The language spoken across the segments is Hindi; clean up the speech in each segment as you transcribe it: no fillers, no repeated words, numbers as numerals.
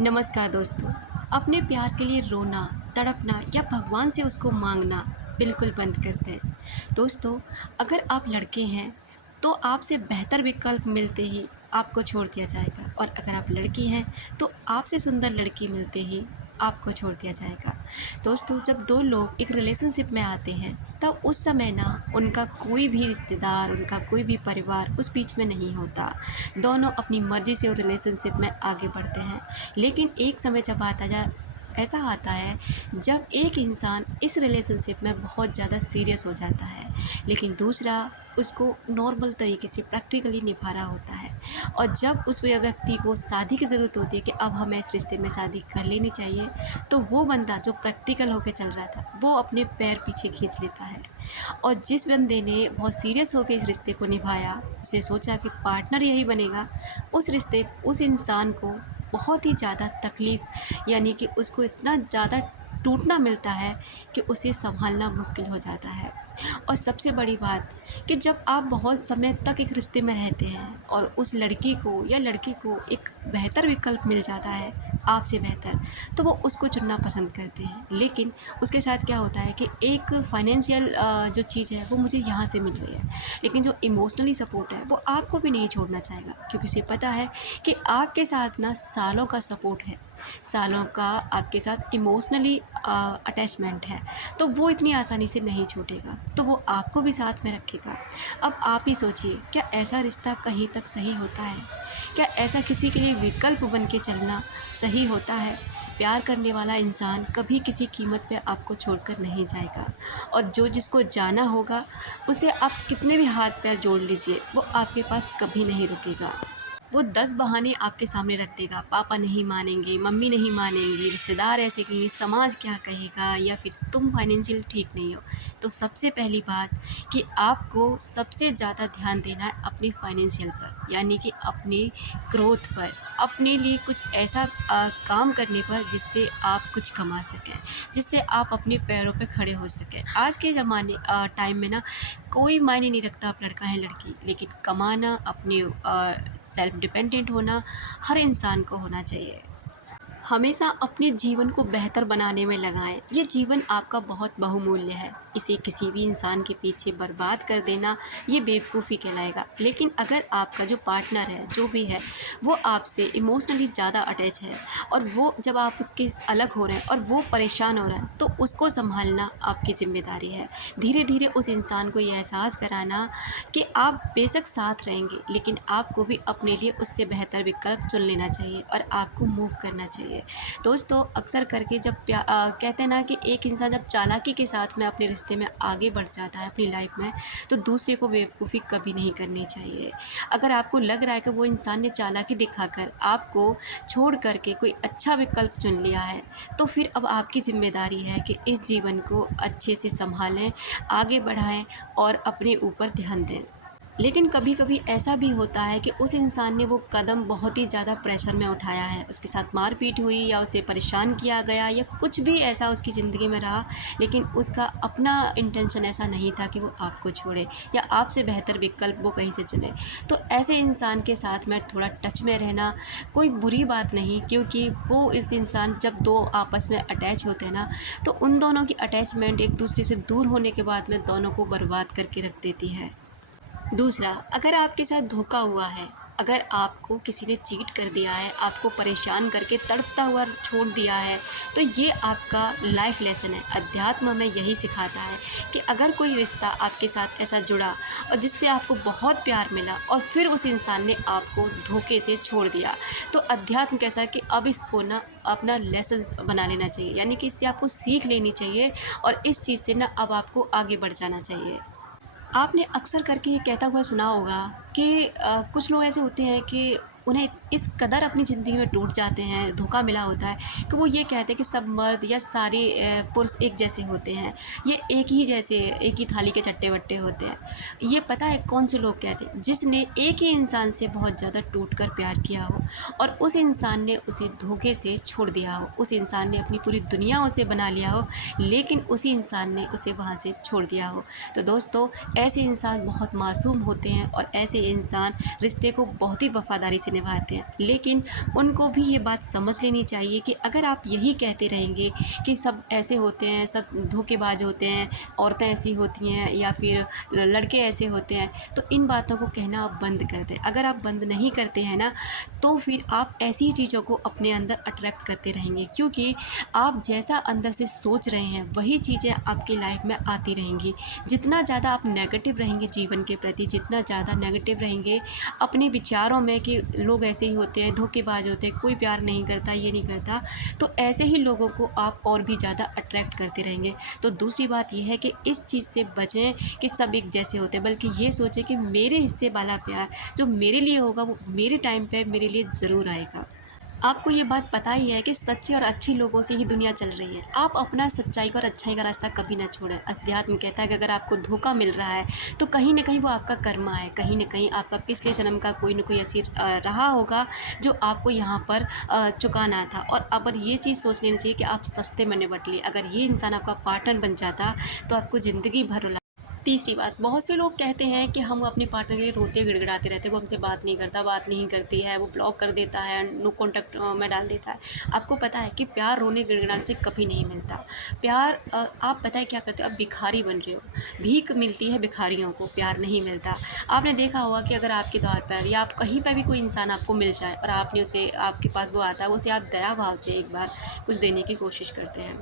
नमस्कार दोस्तों। अपने प्यार के लिए रोना, तड़पना या भगवान से उसको मांगना बिल्कुल बंद कर दें। दोस्तों, अगर आप लड़के हैं तो आपसे बेहतर विकल्प मिलते ही आपको छोड़ दिया जाएगा, और अगर आप लड़की हैं तो आपसे सुंदर लड़की मिलते ही आपको छोड़ दिया जाएगा। दोस्तों, जब दो लोग एक रिलेशनशिप में आते हैं तब उस समय ना उनका कोई भी रिश्तेदार, उनका कोई भी परिवार उस बीच में नहीं होता। दोनों अपनी मर्ज़ी से वो रिलेशनशिप में आगे बढ़ते हैं। लेकिन एक समय जब ऐसा आता है जब एक इंसान इस रिलेशनशिप में बहुत ज़्यादा सीरियस हो जाता है, लेकिन दूसरा उसको नॉर्मल तरीके से प्रैक्टिकली निभा रहा होता है। और जब उस व्यक्ति को शादी की ज़रूरत होती है कि अब हमें इस रिश्ते में शादी कर लेनी चाहिए, तो वो बंदा जो प्रैक्टिकल होकर चल रहा था वो अपने पैर पीछे खींच लेता है। और जिस बंदे ने बहुत सीरियस होकर इस रिश्ते को निभाया, उसने सोचा कि पार्टनर यही बनेगा, उस इंसान को बहुत ही ज़्यादा तकलीफ़, यानी कि उसको इतना ज़्यादा टूटना मिलता है कि उसे सँभालना मुश्किल हो जाता है। और सबसे बड़ी बात कि जब आप बहुत समय तक एक रिश्ते में रहते हैं और उस लड़की को या लड़के को एक बेहतर विकल्प मिल जाता है, आपसे बेहतर, तो वो उसको चुनना पसंद करते हैं। लेकिन उसके साथ क्या होता है कि एक फाइनेंशियल जो चीज़ है वो मुझे यहाँ से मिल रही है, लेकिन जो इमोशनली सपोर्ट है वो आपको भी नहीं छोड़ना चाहेगा, क्योंकि उसे पता है कि आपके साथ ना सालों का सपोर्ट है, सालों का आपके साथ इमोशनली अटैचमेंट है। तो वो इतनी आसानी से नहीं छूटेगा, तो वो आपको भी साथ में रखेगा। अब आप ही सोचिए, क्या ऐसा रिश्ता कहीं तक सही होता है? क्या ऐसा किसी के लिए विकल्प बन के चलना सही होता है? प्यार करने वाला इंसान कभी किसी कीमत पे आपको छोड़कर नहीं जाएगा, और जो जिसको जाना होगा उसे आप कितने भी हाथ पैर जोड़ लीजिए, वो आपके पास कभी नहीं रुकेगा। वो 10 बहाने आपके सामने रख देगा, पापा नहीं मानेंगे, मम्मी नहीं मानेंगी, रिश्तेदार ऐसे कहेंगे, समाज क्या कहेगा, या फिर तुम फाइनेंशियल ठीक नहीं हो। तो सबसे पहली बात कि आपको सबसे ज़्यादा ध्यान देना है अपनी फाइनेंशियल पर, यानी कि अपनी ग्रोथ पर, अपने लिए कुछ ऐसा काम करने पर जिससे आप कुछ कमा सकें, जिससे आप अपने पैरों पे खड़े हो सकें। आज के ज़माने टाइम में ना कोई मायने नहीं रखता आप लड़का है लड़की, लेकिन कमाना, अपने सेल्फ डिपेंडेंट होना हर इंसान को होना चाहिए। हमेशा अपने जीवन को बेहतर बनाने में लगाएं। ये जीवन आपका बहुत बहुमूल्य है, इसे किसी भी इंसान के पीछे बर्बाद कर देना ये बेवकूफ़ी कहलाएगा। लेकिन अगर आपका जो पार्टनर है, जो भी है, वो आपसे इमोशनली ज़्यादा अटैच है, और वो जब आप उसके अलग हो रहे हैं और वो परेशान हो रहा है, तो उसको संभालना आपकी ज़िम्मेदारी है। धीरे धीरे उस इंसान को ये एहसास कराना कि आप बेशक साथ रहेंगे, लेकिन आपको भी अपने लिए उससे बेहतर विकल्प चुन लेना चाहिए और आपको मूव करना चाहिए। दोस्तों, अक्सर करके जब कहते हैं ना कि एक इंसान जब चालाकी के साथ में अपने रिश्ते में आगे बढ़ जाता है अपनी लाइफ में, तो दूसरे को बेवकूफ़ी कभी नहीं करनी चाहिए। अगर आपको लग रहा है कि वो इंसान ने चालाकी दिखाकर आपको छोड़ करके कोई अच्छा विकल्प चुन लिया है, तो फिर अब आपकी ज़िम्मेदारी है कि इस जीवन को अच्छे से सँभालें, आगे बढ़ाएँ और अपने ऊपर ध्यान दें। लेकिन कभी कभी ऐसा भी होता है कि उस इंसान ने वो कदम बहुत ही ज़्यादा प्रेशर में उठाया है, उसके साथ मारपीट हुई या उसे परेशान किया गया या कुछ भी ऐसा उसकी ज़िंदगी में रहा, लेकिन उसका अपना इंटेंशन ऐसा नहीं था कि वो आपको छोड़े या आपसे बेहतर विकल्प वो कहीं से चुने। तो ऐसे इंसान के साथ में थोड़ा टच में रहना कोई बुरी बात नहीं, क्योंकि वो इस इंसान जब दो आपस में अटैच होते हैं ना, तो उन दोनों की अटैचमेंट एक दूसरे से दूर होने के बाद में दोनों को बर्बाद करके रख देती है। दूसरा, अगर आपके साथ धोखा हुआ है, अगर आपको किसी ने चीट कर दिया है, आपको परेशान करके तड़पता हुआ छोड़ दिया है, तो ये आपका लाइफ लेसन है। अध्यात्म हमें यही सिखाता है कि अगर कोई रिश्ता आपके साथ ऐसा जुड़ा और जिससे आपको बहुत प्यार मिला और फिर उस इंसान ने आपको धोखे से छोड़ दिया, तो अध्यात्म कैसा है कि अब इसको ना अपना लेसन बना लेना चाहिए, यानी कि इससे आपको सीख लेनी चाहिए और इस चीज़ से ना अब आपको आगे बढ़ जाना चाहिए। आपने अक्सर करके ये कहता हुआ सुना होगा कि कुछ लोग ऐसे होते हैं कि उन्हें इस कदर अपनी ज़िंदगी में टूट जाते हैं, धोखा मिला होता है, कि वो ये कहते हैं कि सब मर्द या सारे पुरुष एक जैसे होते हैं, ये एक ही जैसे, एक ही थाली के चट्टे-बट्टे होते हैं। ये पता है कौन से लोग कहते हैं? जिसने एक ही इंसान से बहुत ज़्यादा टूट कर प्यार किया हो और उस इंसान ने उसे धोखे से छोड़ दिया हो, उस इंसान ने अपनी पूरी दुनिया उसे बना लिया हो, लेकिन उसी इंसान ने उसे वहाँ से छोड़ दिया हो। तो दोस्तों, ऐसे इंसान बहुत मासूम होते हैं और ऐसे इंसान रिश्ते को बहुत ही वफ़ादारी से निभाते हैं। हैं, लेकिन उनको भी ये बात समझ लेनी चाहिए कि अगर आप यही कहते रहेंगे कि सब ऐसे होते हैं, सब धोखेबाज होते हैं, औरतें ऐसी होती हैं या फिर लड़के ऐसे होते हैं, तो इन बातों को कहना आप बंद कर दें। अगर आप बंद नहीं करते हैं ना, तो फिर आप ऐसी चीज़ों को अपने अंदर अट्रैक्ट करते रहेंगे, क्योंकि आप जैसा अंदर से सोच रहे हैं वही चीज़ें आपकी लाइफ में आती रहेंगी। जितना ज़्यादा आप नेगेटिव रहेंगे जीवन के प्रति, जितना ज़्यादा नेगेटिव रहेंगे अपने विचारों में कि लोग ऐसे ही होते हैं, धोखेबाज होते हैं, कोई प्यार नहीं करता, ये नहीं करता, तो ऐसे ही लोगों को आप और भी ज़्यादा अट्रैक्ट करते रहेंगे। तो दूसरी बात ये है कि इस चीज़ से बचें कि सब एक जैसे होते हैं, बल्कि ये सोचें कि मेरे हिस्से वाला प्यार जो मेरे लिए होगा वो मेरे टाइम पे मेरे लिए ज़रूर आएगा। आपको ये बात पता ही है कि सच्चे और अच्छे लोगों से ही दुनिया चल रही है। आप अपना सच्चाई का और अच्छाई का रास्ता कभी ना छोड़ें। अध्यात्म कहता है कि अगर आपको धोखा मिल रहा है तो कहीं न कहीं वो आपका कर्मा है, कहीं न कहीं आपका पिछले जन्म का कोई न कोई असर रहा होगा जो आपको यहाँ पर चुकाना था। और अब ये चीज़ सोच लेनी चाहिए कि आप सस्ते में निपट लिए। अगर ये इंसान आपका पार्टनर बन जाता तो आपको ज़िंदगी भर रुला। तीसरी बात, बहुत से लोग कहते हैं कि हम अपने पार्टनर के लिए रोते गिड़गिड़ाते रहते हैं, वो हमसे बात नहीं करता, बात नहीं करती है, वो ब्लॉक कर देता है, नो कॉन्टैक्ट में डाल देता है। आपको पता है कि प्यार रोने गिड़गिड़ाने से कभी नहीं मिलता। प्यार आप पता है क्या करते हो, आप भिखारी बन रहे हो, भीख मिलती है भिखारियों को, प्यार नहीं मिलता। आपने देखा होगा कि अगर आपके द्वार पर या आप कहीं पर भी कोई इंसान आपको मिल जाए और आपने उसे, आपके पास वो आता है, उसे आप दया भाव से एक बार कुछ देने की कोशिश करते हैं।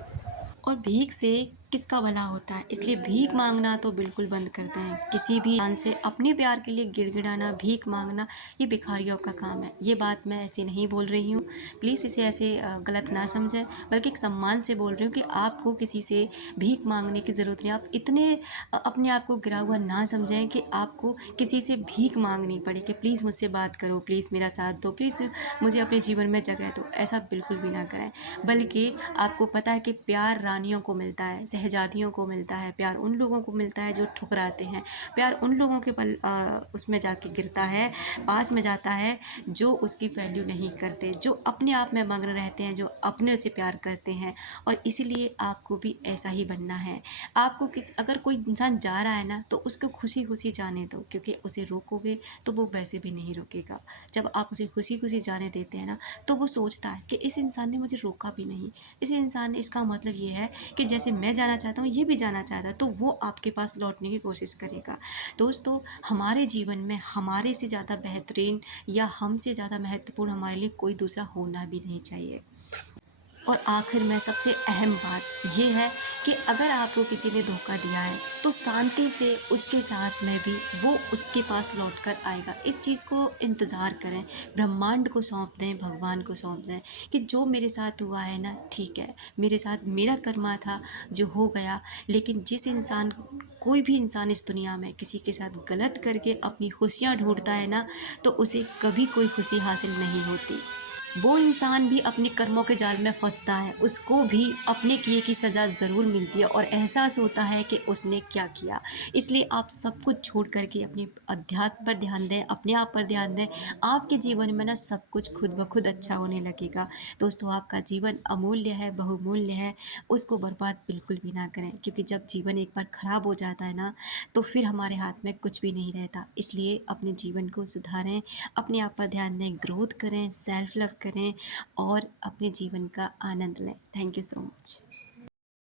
और भीख से किसका भला होता है, इसलिए भीख मांगना तो बिल्कुल बंद करते हैं। किसी भी इंसान से अपने प्यार के लिए गिड़गिड़ाना, भीख मांगना, ये भिखारियों का काम है। ये बात मैं ऐसे नहीं बोल रही हूँ, प्लीज़ इसे ऐसे गलत ना समझें, बल्कि एक सम्मान से बोल रही हूँ कि आपको किसी से भीख मांगने की ज़रूरत नहीं। आप इतने अपने आप को गिरा हुआ ना समझें कि आपको किसी से भीख मांगनी पड़े कि प्लीज़ मुझसे बात करो, प्लीज़ मेरा साथ दो, प्लीज़ मुझे अपने जीवन में जगह दो। ऐसा बिल्कुल भी ना करें, बल्कि आपको पता है कि प्यार रानियों को मिलता है, शहजादियों को मिलता है, प्यार उन लोगों को मिलता है जो ठुकराते हैं, प्यार उन लोगों के उसमें जाके गिरता है, पास में जाता है जो उसकी वैल्यू नहीं करते, जो अपने आप में मग्न रहते हैं, जो अपने से प्यार करते हैं। और इसीलिए आपको भी ऐसा ही बनना है। आपको अगर कोई इंसान जा रहा है ना, तो उसको खुशी खुशी जाने दो, क्योंकि उसे रोकोगे तो वो वैसे भी नहीं रुकेगा। जब आप उसे खुशी खुशी जाने देते हैं ना, तो वो सोचता है कि इस इंसान ने मुझे रोका भी नहीं, इस इंसान ने, इसका मतलब ये है कि जैसे मैं जाना चाहता हूँ ये भी जाना चाहता है, तो वो आपके पास लौटने की कोशिश करेगा। दोस्तों, हमारे जीवन में हमारे से ज़्यादा बेहतरीन या हमसे ज़्यादा महत्वपूर्ण हमारे लिए कोई दूसरा होना भी नहीं चाहिए। और आखिर में सबसे अहम बात ये है कि अगर आपको किसी ने धोखा दिया है तो शांति से उसके साथ में भी वो उसके पास लौट कर आएगा। इस चीज़ को इंतज़ार करें, ब्रह्मांड को सौंप दें, भगवान को सौंप दें कि जो मेरे साथ हुआ है ना, ठीक है, मेरे साथ मेरा कर्मा था जो हो गया। लेकिन जिस इंसान, कोई भी इंसान इस दुनिया में किसी के साथ गलत करके अपनी खुशियाँ ढूंढता है ना, तो उसे कभी कोई खुशी हासिल नहीं होती। वो इंसान भी अपने कर्मों के जाल में फंसता है, उसको भी अपने किए की सज़ा ज़रूर मिलती है और एहसास होता है कि उसने क्या किया। इसलिए आप सब कुछ छोड़ कर के अपने अध्यात्म पर ध्यान दें, अपने आप पर ध्यान दें। आपके जीवन में ना सब कुछ खुद ब खुद अच्छा होने लगेगा। दोस्तों, आपका जीवन अमूल्य है, बहुमूल्य है, उसको बर्बाद बिल्कुल भी ना करें, क्योंकि जब जीवन एक बार ख़राब हो जाता है ना, तो फिर हमारे हाथ में कुछ भी नहीं रहता। इसलिए अपने जीवन को सुधारें, अपने आप पर ध्यान दें, ग्रोथ करें, सेल्फ लव करें और अपने जीवन का आनंद लें। Thank you so much.